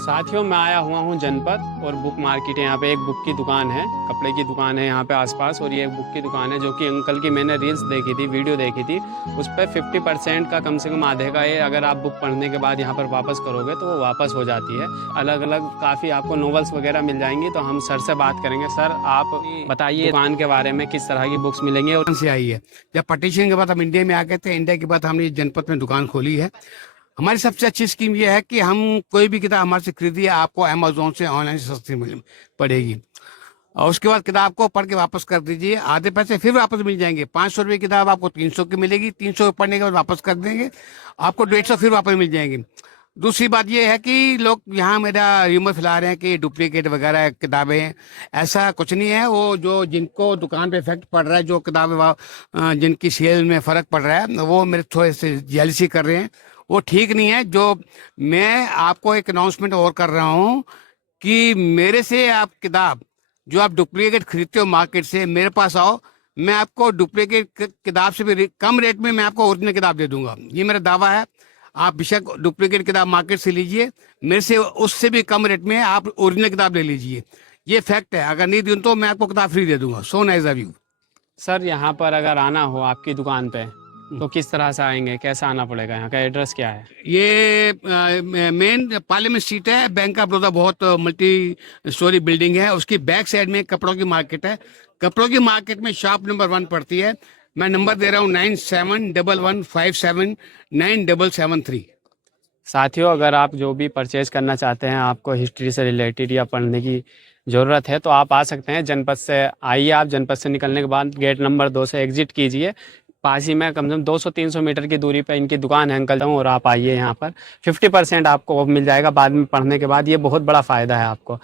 साथियों, मैं आया हुआ हूँ जनपद और बुक मार्केट है। यहाँ पे एक बुक की दुकान है, कपड़े की दुकान है यहाँ पे आसपास। और ये एक बुक की दुकान है जो कि अंकल की मैंने रील्स देखी थी, वीडियो देखी थी। उस पर 50% का कम से कम आधे का ये अगर आप बुक पढ़ने के बाद यहाँ पर वापस करोगे तो वो वापस हो जाती है। अलग अलग काफ़ी आपको नॉवेल्स वगैरह मिल जाएंगी। तो हम सर से बात करेंगे। सर, आप बताइए दुकान के बारे में, किस तरह की बुक्स मिलेंगी। और से आई है। जब पार्टीशन के बाद हम इंडिया में आ गए थे, इंडिया के बाद हमने जनपद में दुकान खोली है। हमारी सबसे अच्छी स्कीम ये है कि हम कोई भी किताब हमारे से खरीदिए, आपको अमेजोन से ऑनलाइन सस्ती मिल पड़ेगी। और उसके बाद किताब को पढ़ के वापस कर दीजिए, आधे पैसे फिर वापस मिल जाएंगे। 500 रुपये की किताब आपको 300 की मिलेगी, 300 पढ़ने के बाद वापस कर देंगे, आपको 150 फिर वापस मिल जाएंगे। दूसरी बात यह है कि लोग यहाँ मेरा र्यूमर फैला रहे हैं कि डुप्लीकेट वगैरह किताबें हैं। ऐसा कुछ नहीं है। वो जो जिनको दुकान पे इफेक्ट पड़ रहा है, जो किताबें जिनकी सेल में फर्क पड़ रहा है, वो मेरे थोड़े से जेलसी कर रहे हैं। वो ठीक नहीं है। जो मैं आपको एक अनाउंसमेंट और कर रहा हूँ कि मेरे से आप किताब जो आप डुप्लीकेट खरीदते हो मार्केट से, मेरे पास आओ, मैं आपको डुप्लीकेट किताब से भी कम रेट में मैं आपको ओरिजिनल किताब दे दूंगा। ये मेरा दावा है। आप बेशक डुप्लीकेट किताब मार्केट से लीजिए, मेरे से उससे भी कम रेट में आप ओरिजिनल किताब ले लीजिए। ये फैक्ट है। अगर नहीं दूं तो मैं आपको किताब फ्री दे दूंगा। So nice of you. Sir, यहाँ पर अगर आना हो आपकी दुकान पे तो किस तरह से आएंगे, कैसे आना पड़ेगा, यहाँ का एड्रेस क्या है? ये मेन पार्लियामेंट स्ट्रीट है। बैंक ऑफ बड़ौदा बहुत मल्टी स्टोरी बिल्डिंग है। उसकी बैक साइड में कपड़ों की मार्केट है। कपड़ों की मार्केट में शॉप नंबर 1 पड़ती है। मैं नंबर दे रहा हूँ 9711579773। साथियों, अगर आप जो भी परचेज करना चाहते हैं, आपको हिस्ट्री से रिलेटेड या पढ़ने की ज़रूरत है, तो आप आ सकते हैं। जनपद से आइए। आप जनपद से निकलने के बाद गेट नंबर 2 से एग्जिट कीजिए। पास ही में कम से कम 200-300 मीटर की दूरी पर इनकी दुकान है अंकल। और आप आइए, यहाँ पर 50% आपको ऑफ मिल जाएगा बाद में पढ़ने के बाद। ये बहुत बड़ा फ़ायदा है आपको।